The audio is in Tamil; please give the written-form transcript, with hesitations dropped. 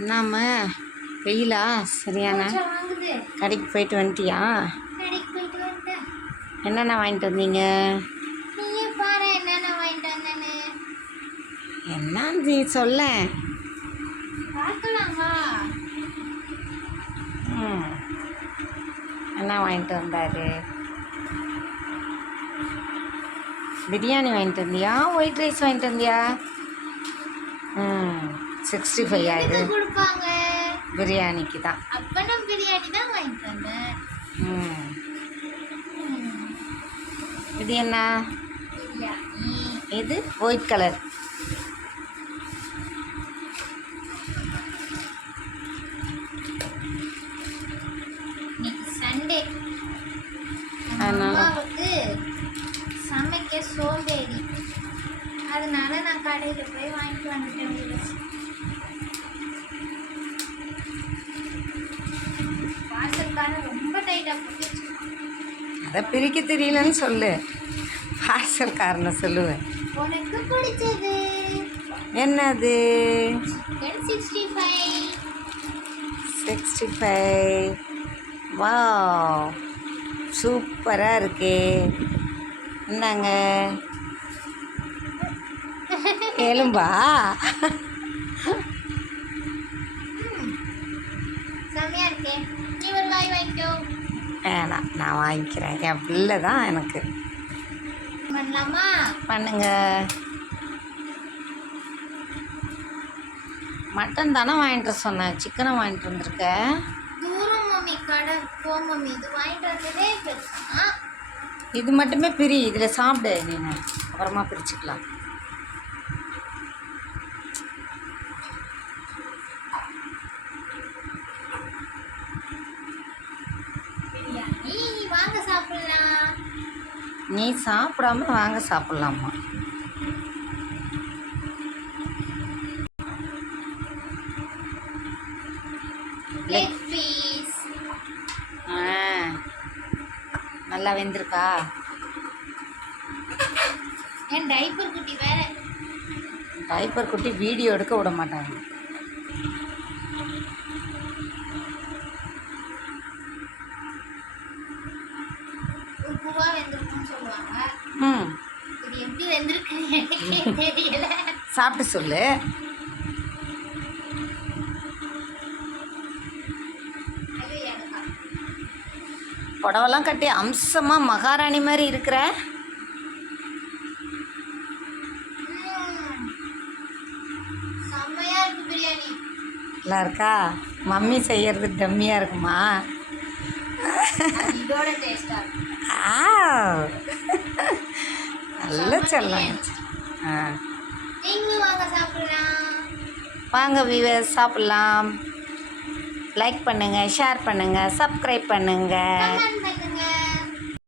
என்னாம வெயிலா சரியான கடைக்கு போயிட்டு வந்துட்டியா? என்னென்ன வாங்கிட்டு வந்தீங்க? என்னன்னு நீ சொல்ல. என்ன வாங்கிட்டு வந்தாரு? பிரியாணி வாங்கிட்டு வந்தியா? ஒயிட் ரைஸ் வாங்கிட்டு வந்தியா? 65 ஆகுது பிரியாணிக்கு தான். இது என்ன? இது ஒயிட் கலர். சண்டே சமைக்க சோம்பேறி, அதனால நான் கடையில் போய் வாங்கிட்டு வந்துட்டேன். பார்சல்காரன் ரொம்ப டைட்டாக போட்டு அதை பிரிக்க தெரியலன்னு சொல்லு. பார்சல்காரனை சொல்லுவேன். உனக்கு பிடிச்சது என்னது? 65. வாவ், சூப்பராக இருக்கே. என்னங்க எலும்பா? செம்மையா இருக்கே. நீ ஒரு வாய் வாங்கிக்கோ. வேணாம், நான் வாங்கிக்கிறேன். என் பிள்ளை தான் எனக்கு. பண்ணலாமா? பண்ணுங்க. மட்டன் தானே வாங்கிட்டு சொன்னேன், சிக்கனை வாங்கிட்டு வந்திருக்க. தூரம் மம்மி, கடை போ மம்மி. இது வாங்கிட்டு வந்ததே பெருசா. இது மட்டுமே பிரி, இதில் சாப்பிடு. நீங்கள் அப்புறமா பிரிச்சுக்கலாம். வாங்க சாப்பிடலாம். நீ சாப்பிடாம வாங்க சாப்பிட்லாமா? Leg piece. நல்லா வெந்திருக்கா? என் டைப்பர் குட்டி வேற. டைப்பர் குட்டி வீடியோ எடுக்க விட மாட்டாங்க. உப்புவா வெந்திருக்குன்னு சொல்லுவாங்க. இது எப்படி வெந்திருக்கு தெரியல. சாப்பிட்டு சொல்லு. புடவெல்லாம் கட்டி அம்சமாக மகாராணி மாதிரி இருக்கிற. செம்மையா இருக்கு பிரியாணி. நல்லா இருக்கா? மம்மி செய்யறது டம்மியாக இருக்குமா? இதோட டேஸ்டா இருக்கு. நல்ல செல்லம். நீங்களும் வாங்க சாப்பிடலாம். வாங்க வீவர்ஸ், சாப்பிட்லாம். லைக் பண்ணுங்கள், ஷேர் பண்ணுங்கள், சப்ஸ்கிரைப் பண்ணுங்கள். கமெண்ட் பண்ணுங்க.